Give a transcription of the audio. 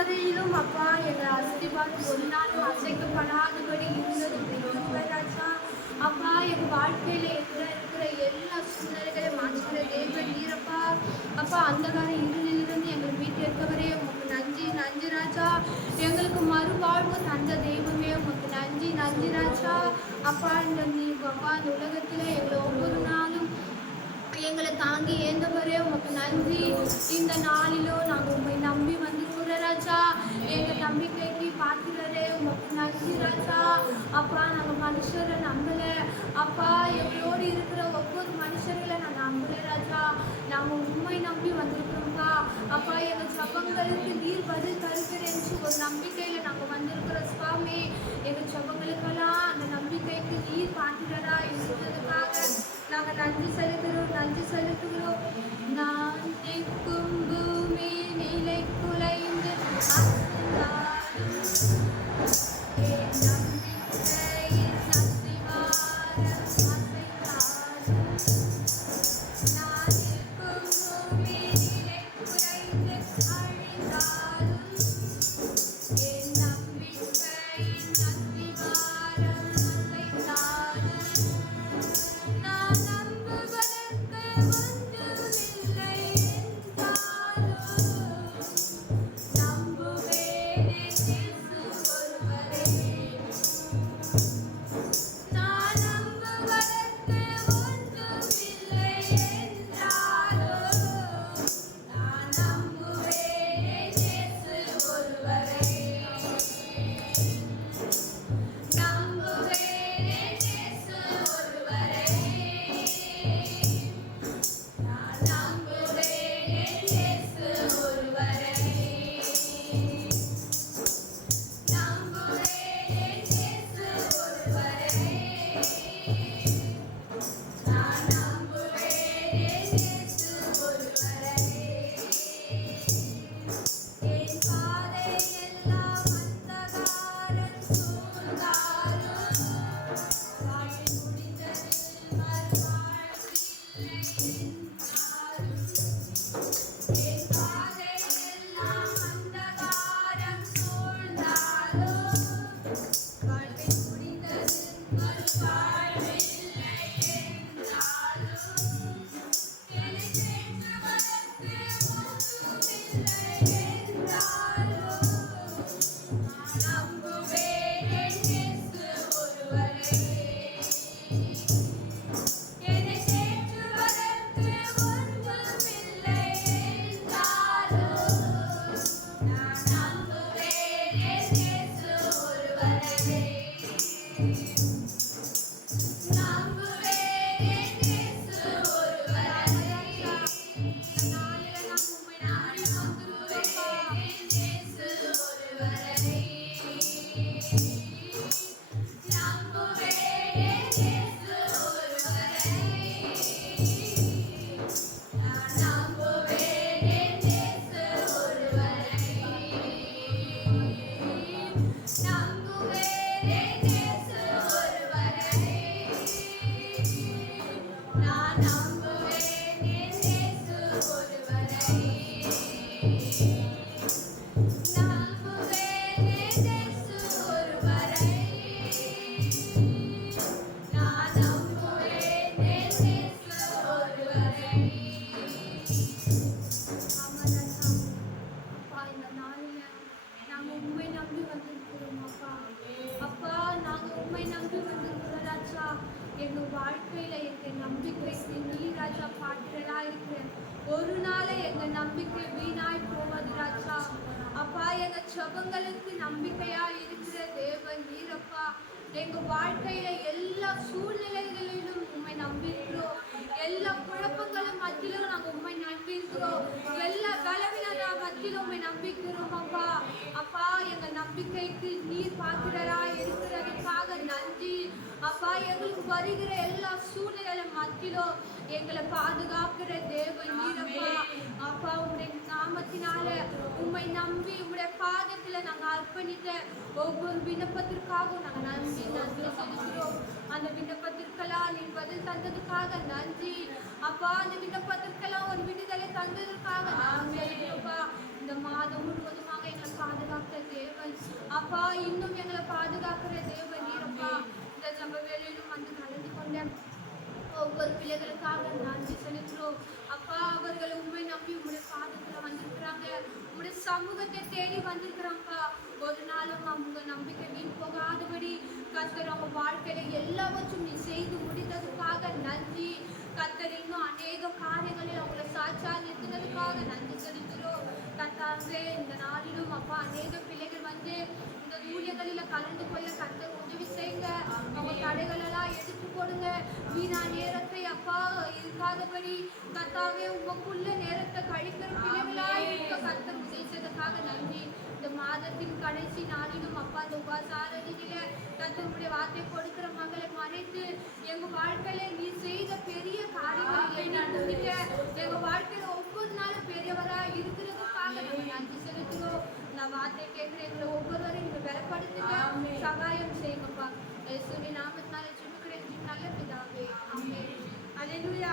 இதுவரையிலும் அப்பா எங்கள் அஸ்திபாரம் ஒரு நாளும் அசைக்கப்படாதபடி இருந்தது ராஜா. அப்பா எங்கள் வாழ்க்கையில இருக்கிற எல்லா சூழ்நிலைகளை மாற்றுகிற தேவன் நீரப்பா. அப்பா அந்தகார இருளிலிருந்து எங்கள் வீட்டில் இருக்கவரே உமக்கு நன்றி நன்றி ராஜா. எங்களுக்கு மறுவாழ்வு தந்த தெய்வமே உமக்கு நன்றி நன்றி ராஜா. அப்பா இந்த அப்பா இந்த உலகத்துல எங்களை ஒவ்வொரு நாளும் எங்களை தாங்கி ஏந்தவரே உமக்கு நன்றி. இந்த நாளிலும் நாங்கள் உண்மை நம்பி வந்துருக்கிற ராஜா. எங்கள் நம்பிக்கைக்கு பார்க்கிறதே உமக்கு நன்றி ராஜா. அப்பா நாங்கள் மனுஷரை நம்பலை அப்பா. எங்களோடு இருக்கிற ஒவ்வொரு மனுஷர்களை நான் நம்பலை ராஜா. நாங்கள் உண்மை நம்பி வந்திருக்கிறோம்ப்பா. அப்பா எங்கள் சபங்களுக்கு நீர் பதில் தருகிறேன் ஒரு நம்பிக்கையில் நாங்கள் வந்திருக்கிற சுவாமி. எங்கள் சபங்களுக்கெல்லாம் அந்த நம்பிக்கைக்கு நீர் பார்க்கிறதா இருந்ததுக்காக நாங்கள் நன்றி செலுத்துகிறோம் நன்றி செலுத்துகிறோம். நான் நிற்கும் பூமி நிலை குலைந்து எங்கள் வாழ்க்கையில எங்கள் நம்பிக்கை நீ ராஜா பாட்டுகளா இருக்கிறேன். ஒரு நாளை எங்கள் நம்பிக்கை வீணாய் போவது ராஜா. அப்பா எங்க ஜெபங்களுக்கு நம்பிக்கையா இருக்கிற தேவன் நீரப்பா. எங்க வாழ்க்கையில எல்லா சூழ்நிலைகளிலும் உண்மை நம்பிக்கிறோம். எல்லா குழப்பங்களும் மத்தியிலும் நாங்கள் உண்மை நம்பிக்கிறோம். எல்லா பலவீன மத்தியிலும் உண்மை நம்பிக்கிறோம் அப்பா. அப்பா எங்க நம்பிக்கைக்கு நீர் பார்க்கிறதா இருக்கிறதுக்காக நன்றி அப்பா. எங்களுக்கு வருகிற எல்லா சூழ்நிலை மத்தியிலும் எங்களை பாதுகாக்கிற தேவன் நீரப்பா. அப்பா உங்களுடைய நாமத்தினால உண்மை நம்பி உங்களுடைய பாதத்துல நாங்கள் அர்ப்பணித்த ஒவ்வொரு விண்ணப்பத்திற்காகவும் நாங்கள் நன்றி செலுத்துகிறோம். அந்த விண்ணப்பத்திற்கெல்லாம் நீ பதில் தந்ததுக்காக நன்றி அப்பா. அந்த விண்ணப்பத்திற்கெல்லாம் ஒரு விடுதலை தந்ததற்காக நன்றி. இந்த மாதம் முழுவதுமாக எங்களை அப்பா இன்னும் எங்களை பாதுகாக்கிற தேவன் நீரப்பா. இந்த நம்ம வேலையிலும் வந்து கலந்து கொண்ட ஒவ்வொரு பிள்ளைகளுக்காக நன்றி செலுத்துறோம் அப்பா. அவர்கள் உண்மை நம்பி உங்களுடைய பாதத்துல வந்திருக்கிறாங்க, உங்களுடைய சமூகத்தை தேடி வந்திருக்கிறாங்கப்பா. ஒரு நாளும் அவங்க நம்பிக்கை வீண் போகாதபடி கர்த்தர் அவங்க வாழ்க்கையில எல்லாவற்றும் நீ செய்து முடித்ததுக்காக நன்றி கர்த்தர். இன்னும் அநேக காரியங்களில் அவங்களை சாட்சியா நிறுத்தினதுக்காக நன்றி செலுத்துகிறோம் கர்த்தாவே. இந்த நாளிலும் அப்பா அநேக பிள்ளைகள் வந்து இந்த ஊழியர்களில் கலந்து கொள்ள கர்த்தர் உதவி செய்யுங்க. அவங்க தடைகள் எல்லாம் எடுத்து போடுங்க. வீணா நேரத்தை அப்பா இருக்காதபடி கர்த்தாவே உங்களுக்குள்ள நேரத்தை கழிக்கிற பிள்ளைகளா இருக்க கர்த்தர் உதவி செய்ததுக்காக நன்றி. இந்த மாதத்தின் கடைசி நாளிலும் அப்பா இந்த உபாசாரதியில கர்த்தருடைய வார்த்தை கொடுக்கிற மகளை மறைத்து எங்க வாழ்க்கையில நீ செய்த பெரிய காரியங்களை எங்க வாழ்க்கையில ஒவ்வொரு நாளும் பெரியவரா இருக்கிறதுக்காக நம்ம நன்றி செலுத்துகிறோம். நான் வார்த்தை கேட்கிற எங்களை ஒவ்வொருவரையும் நீங்க பலப்படுத்துங்க, சகாயம் செய்யுங்கப்பா. இயேசுவின் நாமத்தினால ஜெபிக்கிறேன் நல்ல பிதாவே, ஆமென். அல்லேலூயா.